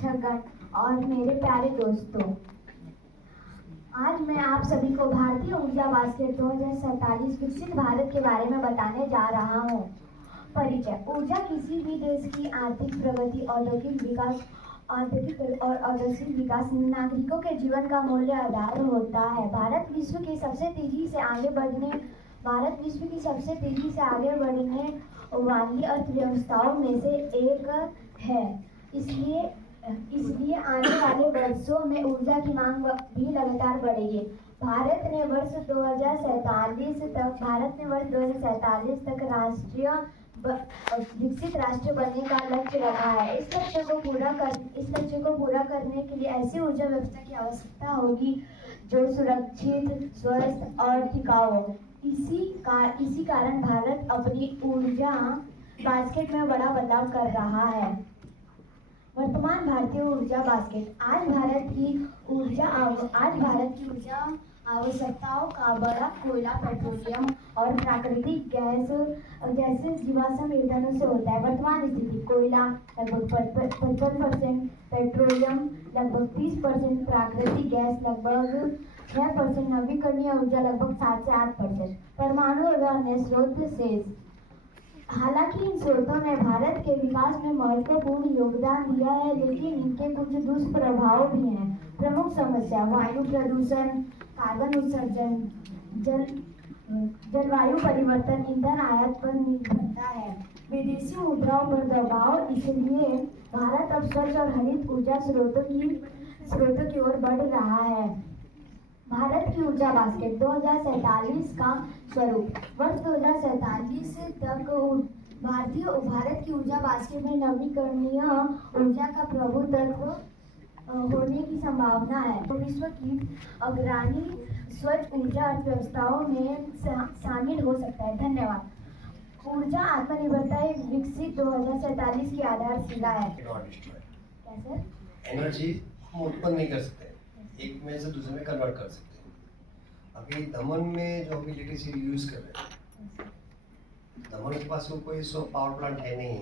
शिक्षकगण और मेरे प्यारे दोस्तों, आज मैं आप सभी को भारतीय ऊर्जा बास्केट 2047 विकसित भारत के बारे में बताने जा रहा हूँ। परिचय। ऊर्जा किसी भी देश की आर्थिक प्रगति, औद्योगिक विकास नागरिकों के जीवन का मूल्य आधार होता है। भारत विश्व की सबसे तेजी से आगे बढ़ने वाली अर्थव्यवस्थाओं में से एक है। इसलिए आने वाले वर्षों में ऊर्जा की मांग भी लगातार बढ़ेगी। भारत ने वर्ष 2047 तक विकसित राष्ट्र बनने का लक्ष्य रखा है। इस लक्ष्य को पूरा करने के लिए ऐसी ऊर्जा व्यवस्था की आवश्यकता होगी जो सुरक्षित, स्वस्थ और टिकाऊ हो। इसी कारण भारत अपनी ऊर्जा बास्केट में बड़ा बदलाव कर रहा है। वर्तमान भारतीय ऊर्जा बास्केट। आज भारत की ऊर्जा आवश्यकताओं का बड़ा कोयला, पेट्रोलियम और प्राकृतिक गैसेस जीवाश्म ईंधनों से होता है। वर्तमान स्थिति: कोयला लगभग 55%, पेट्रोलियम लगभग 30%, प्राकृतिक गैस लगभग 6%, नवीकरणीय ऊर्जा लगभग 7 से 8%, परमाणु एवं अन्य स्रोत शेष। हालांकि इन स्रोतों ने भारत के विकास में महत्वपूर्ण योगदान दिया है, लेकिन इनके कुछ दुष्प्रभाव भी हैं। प्रमुख समस्या: वायु प्रदूषण, कार्बन उत्सर्जन, जलवायु परिवर्तन, ईंधन आयात पर निर्भरता है, विदेशी मुद्राओं पर दबाव। इसलिए भारत अब स्वच्छ और हरित ऊर्जा स्रोतों की ओर बढ़ रहा है। भारत की ऊर्जा बास्केट 2047 का स्वरूप। वर्ष 2047 तक भारत की ऊर्जा बास्केट में नवीकरणीय ऊर्जा का प्रभुत्व होने की संभावना है, तो विश्व की अग्रणी स्वच्छ ऊर्जा अर्थव्यवस्थाओं में शामिल हो सकता है। धन्यवाद। ऊर्जा आत्मनिर्भरता एक विकसित 2047 की आधारशिला है। क्या सर? एनर्जी हम उत्पन्न नहीं कर सकते, एक में से दूसरे में कन्वर्ट कर सकते हैं। अभी दमन में जो इलेक्ट्रिसिटी यूज कर रहे हैं, दमन के पास कोई पावर प्लांट है नहीं,